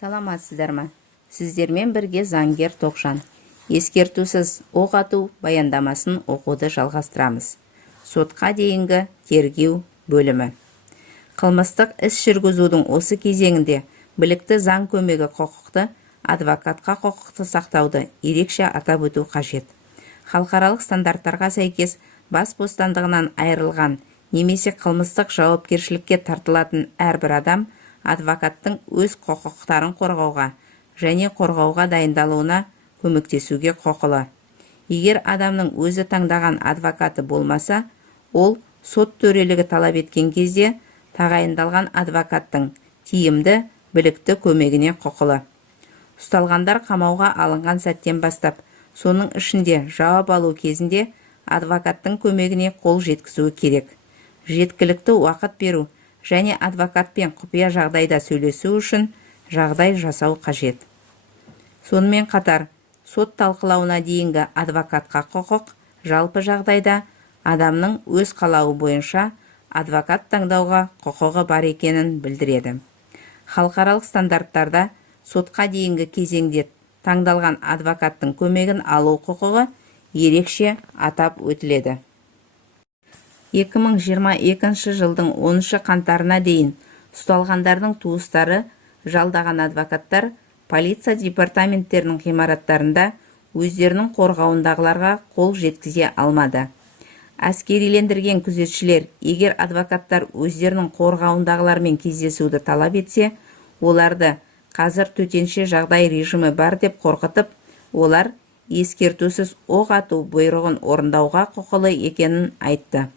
Саламатсыздар ма? Сіздермен бірге заңгер Тоқжан. Ескертусіз оқ ату баяндамасын оқуды жалғастырамыз. Сотқа дейінгі тергеу бөлімі. Қылмыстық іс жүргізудің осы кезеңінде білікті заң көмегі құқықты, адвокатқа құқықты сақтауды ерекше атап өту қажет. Халықаралық стандарттарға сәйкес бас бостандығынан айырылған немесе қылмыстық жауапкершілікке тартылатын әрбір адам адвокаттың өз құқықтарын қорғауға және қорғауға дайындалуына көмектесуге құқылы. Егер адамның өзі таңдаған адвокаты болмаса, ол сот төрелігі талап еткен кезде тағайындалған адвокаттың тиімді, білікті көмегіне құқылы. Ұсталғандар қамауға алынған сәттен бастап, соның ішінде жауап алу кезінде адвокаттың көмегіне қол жеткізуі керек. Жеткілікті уақыт беру және адвокатпен құпия жағдайда сөйлесу үшін жағдай жасау қажет. Сонымен қатар, сот талқылауына дейінгі адвокатқа құқық жалпы жағдайда адамның өз қалауы бойынша адвокат таңдауға құқығы бар екенін білдіреді. Халықаралық стандарттарда сотқа дейінгі кезеңде таңдалған адвокаттың көмегін алу құқығы ерекше атап өтіледі. 2022 жылдың 10 қаңтарына дейін ұсталғандардың туыстары жалдаған адвокаттар полиция департаменттерінің ғимараттарында өздерінің қорғауындағыларға қол жеткізе алмады. Әскерилендірген күзетшілер егер адвокаттар өздерінің қорғауындағылармен кездесуді талап етсе, оларды қазір төтенше жағдай режимі бар деп қорқытып, олар ескертусіз оқ ату бұйрығын орындауға құқылы екенін айтты.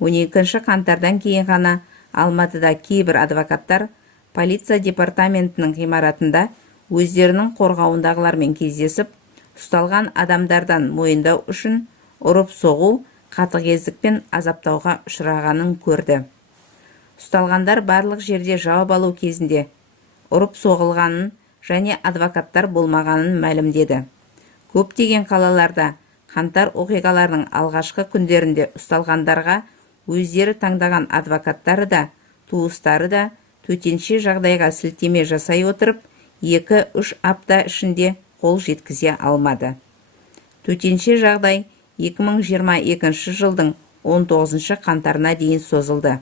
12 қаңтардан кейін ғана Алматыда кейбір адвокаттар полиция департаментінің ғимаратында өздерінің қорғауындағылармен кездесіп, ұсталған адамдардан мойындау үшін ұрып-соғу, қатыгездік пен азаптауға ұшырағанын көрді. Ұсталғандар барлық жерде жауап алу кезінде ұрып-соғылғанын және адвокаттар болмағанын мәлімдеді. Көптеген қалаларда қаңтар оқиғаларының алғашқы күндерінде ұсталғандарға өздері таңдаған адвокаттары да, туыстары да төтенше жағдайға сілтеме жасай отырып, 2-3 апта ішінде қол жеткізе алмады. Төтенше жағдай 2022 жылдың 19 қаңтарына дейін созылды.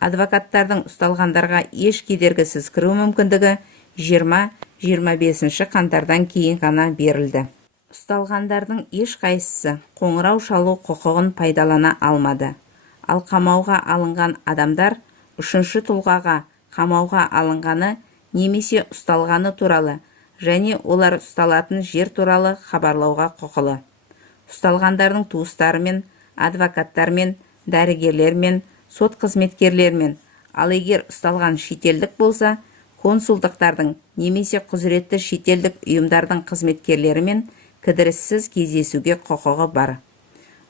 Адвокаттардың ұсталғандарға еш кедергісіз кіру мүмкіндігі 20-25 қаңтардан кейін ғана берілді. Ұсталғандардың ешқайсысы қоңырау шалу құқығын пайдалана алмады. Ал қамауға алынған адамдар үшінші тұлғаға қамауға алынғаны немесе ұсталғаны туралы және олар ұсталатын жер туралы хабарлауға құқылы. Ұсталғандардың туыстарымен, адвокаттармен, дәрігерлермен, сот қызметкерлермен, ал егер ұсталған шетелдік болса, консулдықтардың немесе құзыретті шетелдік ұйымдардың қызметкерлерімен кідіріссіз кездесуге құқығы бар.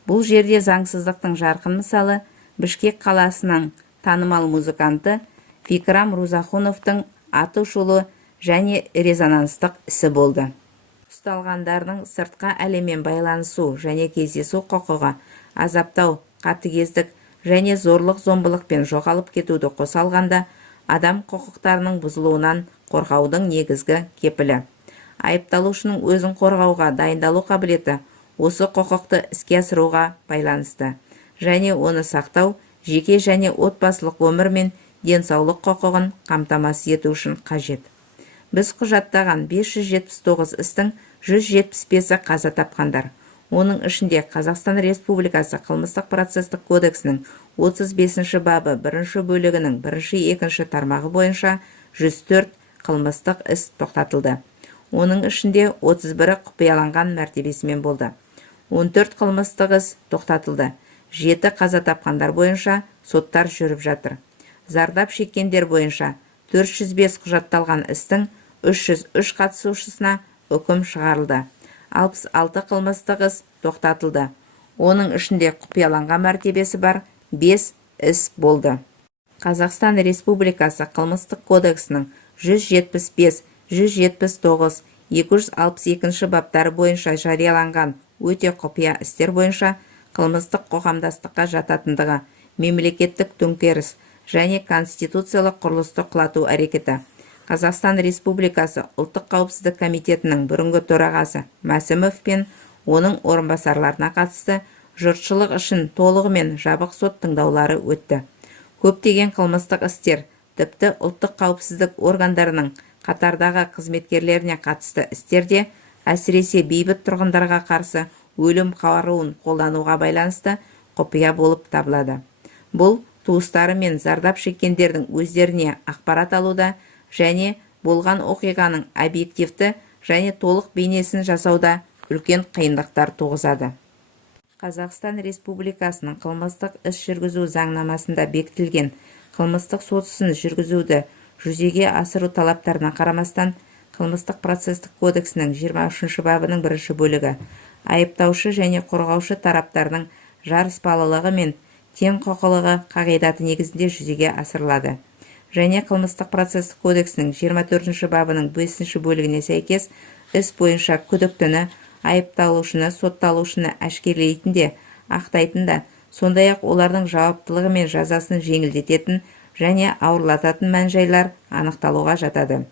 Бұл жерде заңсыздықтың жарқын мысалы Бішкек қаласының танымал музыканты Викрам Рузахуновтың атышулы және резонанстық ісі болды. Ұсталғандардың сыртқы әлеммен байланысу және кездесу құқығы, азаптау, қатыгездік және зорлық-зомбылықпен жоғалып кетуді қоса алғанда адам құқықтарының бұзылуынан қорғаудың негізгі кепілі. Айыпталушының өзін қорғауға дайындалу қабілеті осы құқықты іске асыруға байланысты және оны сақтау жеке және отбасылық өмір мен денсаулық құқығын қамтамасыз ету үшін қажет. Біз құжаттаған 579 істің 175-і қаза тапқандар. Оның ішінде Қазақстан Республикасы қылмыстық процестік кодексінің 35 бабы 1 бөлігінің 1-2 тармағы бойынша 104 қылмыстық іс тоқтатылды. Оның ішінде 31-і құпияланған мәртебесімен болды. 14 қылмыстық іс тоқтатылды. 7 қаза тапқандар бойынша соттар жүріп жатыр. Зардап шеккендер бойынша 405 құжатталған істің 303 қатысушысына үкім шығарылды. 66 қылмыстық іс тоқтатылды. Оның ішінде құпияланған мәртебесі бар 5 іс болды. Қазақстан Республикасы қылмыстық кодексінің 175, 179, 262 баптары бойынша жарияланған өте құпия істер бойынша қылмыстық қоғамдастыққа жататындығы, мемлекеттік төңкеріс және конституциялық құрылысты құлату әрекеті, Қазақстан Республикасы ұлттық қауіпсіздік комитетінің бұрынғы төрағасы Мәсімов пен оның орынбасарларына қатысты жұртшылық үшін толығымен жабық сот тыңдаулары өтті. Көптеген қылмыстық істер, тіпті ұлттық қауіпсіздік органдарының қатардағы қызметкерлеріне қатысты істерде, әсіресе бейбіт тұрғындарға қарсы өлім қаруын қолдануға байланысты құпия болып табылады. Бұл туыстары мен зардап шеккендердің өздеріне ақпарат алуда және болған оқиғаның объективті және толық бейнесін жасауда үлкен қиындықтар туғызады. Қазақстан Республикасының қылмыстық іс жүргізу заңнамасында бекітілген қылмыстық сот ісін жүргізуді жүзеге асыру талаптарына қарамастан, Қылмыстық процестік кодексінің 23 бабының 1 бөлігі айыптаушы және қорғаушы тараптардың жарыспалылығы мен тең құқылығы қағидаты негізінде жүзеге асырылады. Және Қылмыстық процестік кодексінің 24 бабының 5 бөлігіне сәйкес іс бойынша күдіктіні, айыпталушыны, сотталушыны әшкерелейтін де, ақтайтын да, сондай-ақ олардың жауаптылығы мен жазасын жеңілдететін және ауырлататын мән-жайлар анықталуға жатады.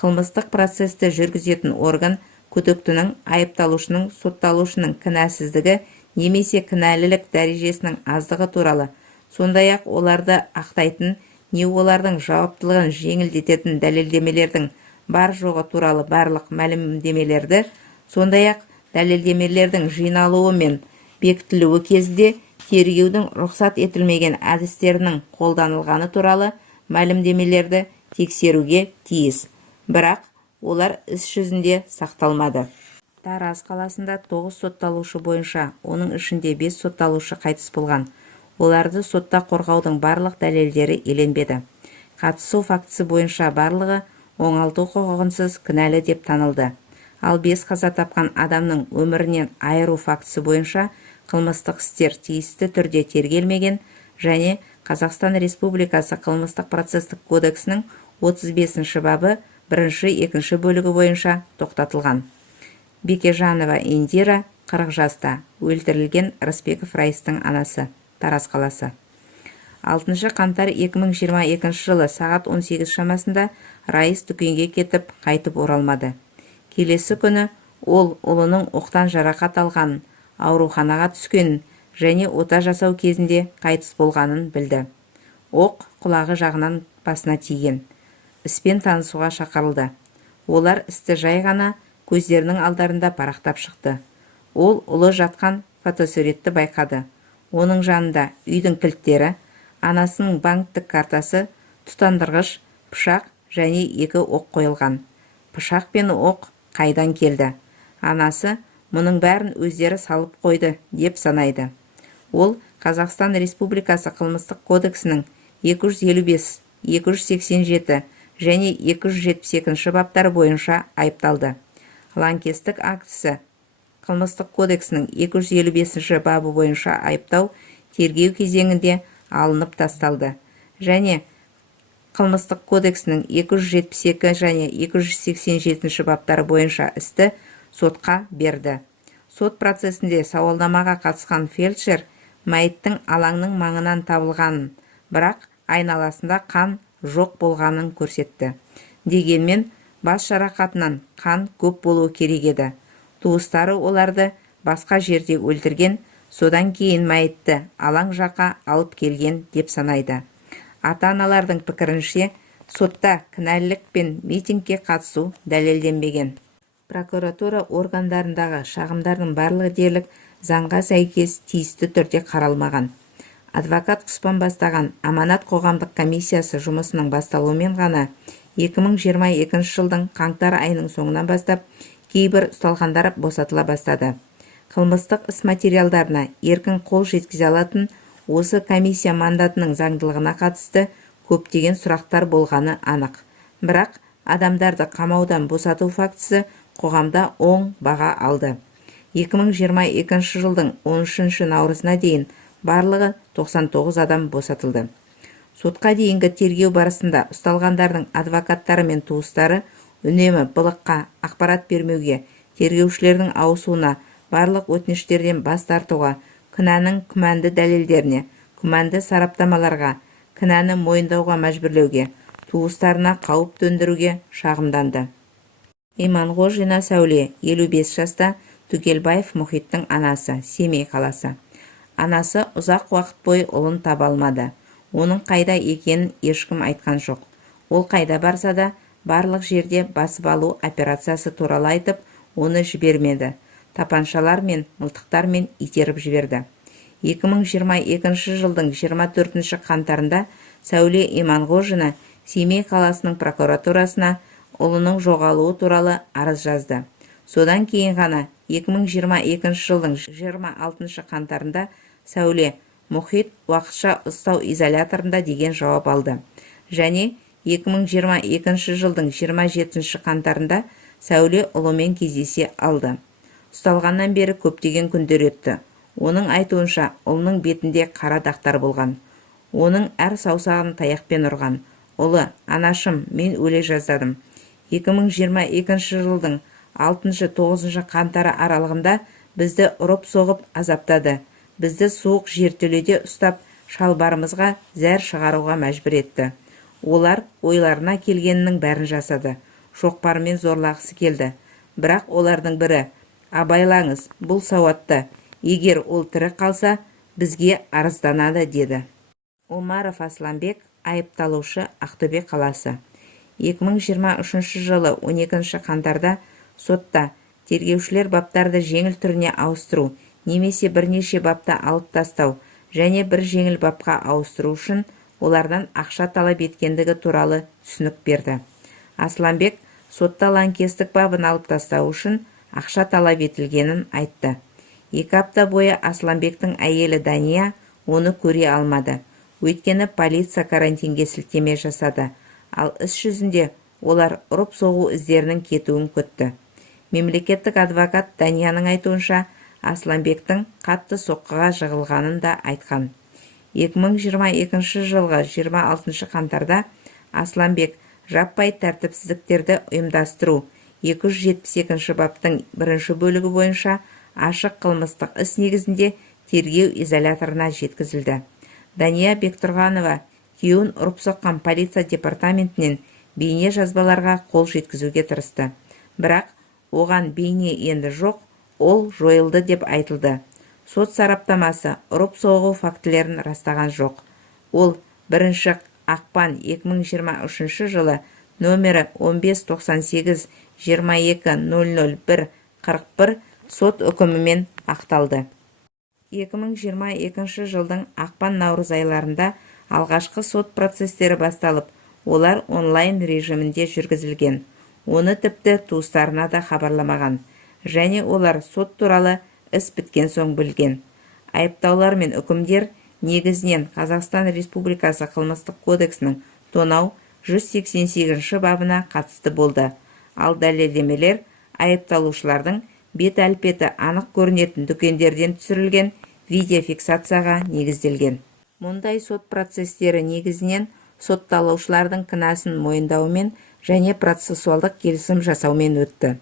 Қылмыстық процесті жүргізетін орган күдіктінің, айыпталушының, сотталушының кінәсіздігі немесе кінәлілік дәрежесінің аздығы туралы, сондай-ақ оларды ақтайтын не олардың жауаптылығын жеңілдететін дәлелдемелердің бар жоғы туралы барлық мәлімдемелерді, сондай-ақ дәлелдемелердің жиналуы мен бекітілуі кезінде тергеудің рұқсат етілмеген әдістерінің қолданылғаны туралы мәлімдемелерді тексеруге тиіс. Бірақ олар іс жүзінде сақталмады. Тараз қаласында 9 сотталушы бойынша, оның ішінде 5 сотталушы қайтыс болған. Оларды сотта қорғаудың барлық дәлелдері еленбеді. Қатысу фактісі бойынша барлығы оңалту құқығынсыз кінәлі деп танылды. Ал 5 қаза тапқан адамның өмірінен айыру фактісі бойынша қылмыстық істер тиісті түрде тергелмеген және Қазақстан Республикасы Қылмыстық процестік кодексінің 35 бабы 1-2 бөлігі бойынша тоқтатылған. Бекежанова Индира, 40 жаста, өлтірілген Рысбеков Раистың анасы, Тараз қаласы. 6 қаңтар 2022 жылы сағат 18 шамасында Раис дүкенге кетіп, қайтып оралмады. Келесі күні ол ұлының оқтан жарақат алғанын, ауруханаға түскенін және ота жасау кезінде қайтыс болғанын білді. Оқ құлағы жағынан басына тиген. Іспен танысуға шақырылды. Олар істі жай ғана көздерінің алдарында парақтап шықты. Ол ұлы жатқан фотосуретті байқады. Оның жанында үйдің кілттері, анасының банктік картасы, тұтандырғыш, пышақ және 2 оқ қойылған. Пышақ пен оқ қайдан келді? Анасы мұның бәрін өздері салып қойды деп санайды. Ол Қазақстан Республикасы Қылмыстық кодексінің 255, 287 және 272 баптары бойынша айыпталды. Лаңкестік актісі Қылмыстық кодексінің 255 бабы бойынша айыптау тергеу кезеңінде алынып тасталды. Және Қылмыстық кодексінің 272 және 287 баптары бойынша істі сотқа берді. Сот процесінде сауалнамаға қатысқан фельдшер мәйіттің алаңның маңынан табылғанын, бірақ айналасында қан жоқ болғанын көрсетті. Дегенмен, бас жарақатынан қан көп болуы керек еді. Туыстары оларды басқа жерде өлтірген, содан кейін мәйітті алаң жаққа алып келген деп санайды. Ата-аналардың пікірінше, сотта кінәлілік пен митингке қатысу дәлелденбеген. Прокуратура органдарындағы шағымдардың барлығы дерлік заңға сәйкес тиісті түрде қаралмаған. Адвокат Құспан бастаған Аманат қоғамдық комиссиясы жұмысының басталуымен ғана 2022 жылдың қаңтар айының соңынан бастап кейбір ұсталғандар босатыла бастады. Қылмыстық іс материалдарына еркін қол жеткізе алатын осы комиссия мандатының заңдылығына қатысты көптеген сұрақтар болғаны анық. Бірақ адамдарды қамаудан босату фактісі қоғамда оң баға алды. 2022 жылдың 13 наурызына дейін барлығы 99 адам босатылды. Сотқа дейінгі тергеу барысында ұсталғандардың адвокаттары мен туыстары үнемі былыққа ақпарат бермеуге, тергеушілердің ауысуына, барлық өтініштерден бас тартуға, кінәнің күмәнді дәлелдеріне, күмәнді сараптамаларға, кінәні мойындауға мәжбүрлеуге, туыстарына қауіп төндіруге шағымданды. Иманғожина Сәуле, 55 жаста, Түгелбаев Мұхиттың анасы, Семей қаласы. Анасы ұзақ уақыт бойы ұлын таба алмады. Оның қайда екенін ешкім айтқан жоқ. Ол қайда барса да, барлық жерде басып алу операциясы туралы айтып, оны жібермеді. Тапаншалар мен мылтықтармен итеріп жіберді. 2022 жылдың 24 қаңтарында Сәуле Иманғожина Семей қаласының прокуратурасына ұлының жоғалуы туралы арыз жазды. Содан кейін ғана 2022 жылдың 26 қаңтарында Сәуле Мұхит уақытша ұстау изоляторында деген жауап алды. Және 2022 жылдың 27 қаңтарында Сәуле ұлымен кездесе алды. Ұсталғаннан бері көптеген күндер өтті. Оның айтуынша ұлының бетінде қара дақтар болған. Оның әр саусағын таяқпен ұрған. Ұлы, анашым, мен өле жаздадым. 2022 жылдың 6-9 қаңтары аралығында бізді ұрып-соғып азаптады. Бізді суық жертөледе ұстап, шалбарымызға зәр шығаруға мәжбүр етті. Олар ойларына келгеннің бәрін жасады. Шоқпармен зорлағысы келді. Бірақ олардың бірі, абайлаңыз, бұл сауатты. Егер ол тірі қалса, бізге арызданады, деді. Омаров Асланбек, айыпталушы, Ақтөбе қаласы. 2023 жылы 12 қаңтарда сотта тергеушілер баптарды жеңіл түріне ауыстыру, немесе бірнеше бапта алып тастау және бір жеңіл бапқа ауыстыру үшін олардан ақша талап еткендігі туралы түсінік берді. Асланбек сотта лаңкестік бабын алып тастау үшін ақша талап етілгенін айтты. 2 апта бойы Асланбектің әйелі Дания оны көре алмады. Өйткені полиция карантинге сілтеме жасады. Ал іс жүзінде олар ұрып-соғу іздерінің кетуін күтті. Мемлекеттік адвокат Данияның айтуынша Асланбектің қатты соққыға жығылғанын да айтқан. 2022 жылғы 26 қаңтарда Асланбек жаппай тәртіпсіздіктерді ұйымдастыру 272 баптың 1 бөлігі бойынша ашық қылмыстық іс негізінде тергеу изоляторына жеткізілді. Дания Бектұрғанова күйеуін ұрып-соққан полиция департаментінен бейне жазбаларға қол жеткізуге тырысты. Бірақ оған бейне енді жоқ, ол жойылды деп айтылды. Сот сараптамасы ұрып-соғу фактілерін растаған жоқ. Ол 1 ақпан 2023 жылы нөмірі 1598-22-001-41 сот үкімімен ақталды. 2022 жылдың ақпан-наурыз айларында алғашқы сот процестері басталып, олар онлайн режимінде жүргізілген. Оны тіпті туыстарына да хабарламаған. Және олар сот туралы іс біткен соң білген. Айыптаулар мен үкімдер негізінен Қазақстан Республикасы қылмыстық кодексінің тонау 188 бабына қатысты болды. Ал дәлелдемелер айыпталушылардың бет әлпеті анық көрінетін дүкендерден түсірілген видеофиксацияға негізделген. Мұндай сот процестері негізінен сотталушылардың кінәсін мойындаумен және процессуалдық келісім жасаумен өтті.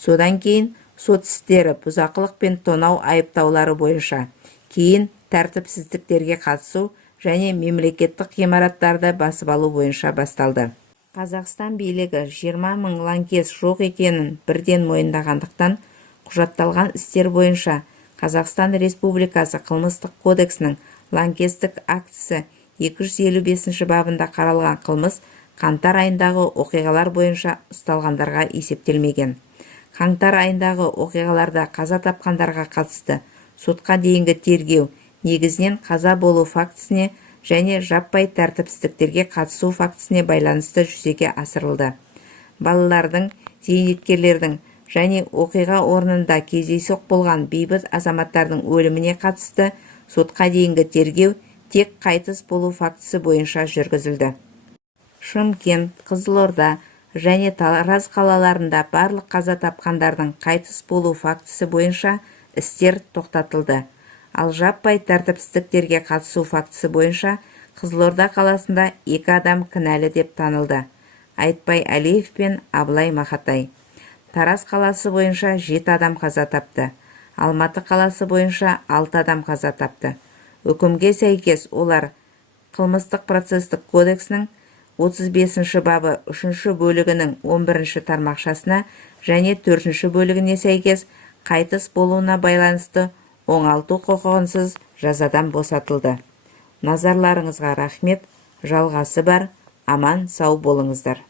Содан кейін сот істері бұзақылық пен тонау айыптаулары бойынша, кейін тәртіпсіздіктерге қатысу және мемлекеттік ғимараттарды басып алу бойынша басталды. Қазақстан билігі 20 мың лаңкес жоқ екенін бірден мойындағандықтан, құжатталған істер бойынша Қазақстан Республикасы қылмыстық кодексінің лаңкестік актісі 255 бабында қаралған қылмыс қаңтар айындағы оқиғалар бойынша ұсталғандарға есептелмеген. Қаңтар айындағы оқиғаларда қаза тапқандарға қатысты сотқа дейінгі тергеу негізінен қаза болу фактісіне және жаппай тәртіпсіздіктерге қатысу фактісіне байланысты жүзеге асырылды. Балалардың, зейнеткерлердің және оқиға орнында кездейсоқ болған бейбіт азаматтардың өліміне қатысты сотқа дейінгі тергеу тек қайтыс болу фактісі бойынша жүргізілді. Шымкент, Қызылорда және Тараз қалаларында барлық қаза тапқандардың қайтыс болу фактісі бойынша істер тоқтатылды. Ал жаппай тәртіпсіздіктерге қатысу фактісі бойынша Қызылорда қаласында 2 адам кінәлі деп танылды. Айтбай Әлиев пен Абылай Махатай. Тараз қаласы бойынша 7 адам қаза тапты. Алматы қаласы бойынша 6 адам қаза тапты. Үкімге сәйкес олар қылмыстық процестік кодексінің 35 бабы 3 бөлігінің 11 тармақшасына және 4 бөлігіне сәйкес қайтыс болуына байланысты оңалту құқығынсыз жазадан босатылды. Назарларыңызға рахмет. Жалғасы бар. Аман сау болыңыздар.